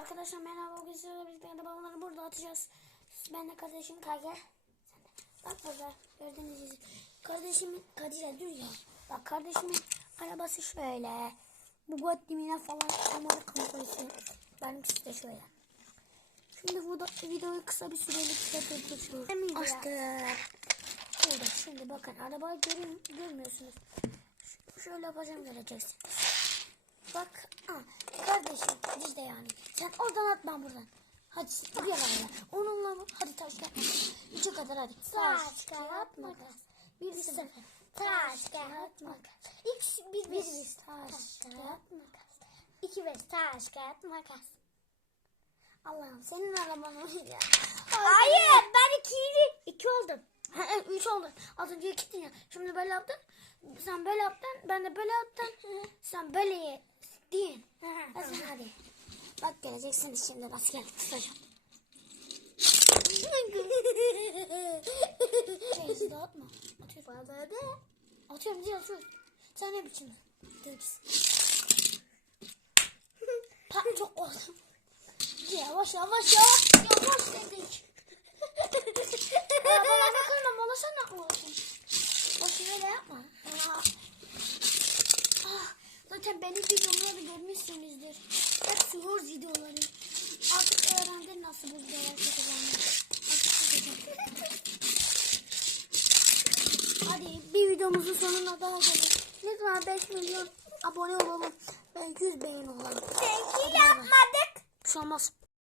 Arkadaşlar merhaba bugün sizlerle birlikte yanda balonları burada atacağız. Ben de kardeşim Kage. Sen de. Bak burada gördüğünüz gibi. Kardeşimin Kadir dur ya. Bak kardeşimin arabası şöyle. Bugatti Mina falan onları kampanyası. Benimkisi de şöyle. Şimdi burada videoyu kısa bir sürelik kapatıyoruz. Açtık. Burada şimdi bakın arabayı görüyor, görmüyorsunuz. Şöyle yapacağım göreceksiniz. Bak aa, kardeşim işte yani. Oradan at ben buradan. Hadi buraya ya. Onunla mı? Hadi taş kağıt makas. Üçe kadar hadi. Taş, kağıt, makas. Bir bir sıfır. Taş, kağıt, makas. İlk bir Bir bir bir taş kağıt. makas. İki bir taş, kağıt, makas. Allah'ım senin araban o ya. Hayır, ben iki, iki oldum. Ha, evet, üç oldu. Az önce gittin ya. Şimdi böyle yaptın. Sen böyle yaptın. Ben de böyle yaptım. Sen böyle ye. Değil. Hadi sen hadi. Bak geleceksiniz şimdi rastgele tutacağım. Şeysi dağıtma. Atıyorum. Bana da. Atıyorum diye atıyorum. Sen ne biçim? Dövüş. Pat çok korktum. Yavaş yavaş yavaş yavaş dedik. Arabalar bakalım mola sen ne yapıyorsun? Boşuna öyle yapma. Aa. Ah, zaten benim videomları görmüşsünüzdür. Hep suhur Hadi bir videomuzun sonuna daha gelin. Lütfen 5 milyon abone olalım. Ben 100 beğeni olalım. Belki yapmadık. Bir şey olmaz.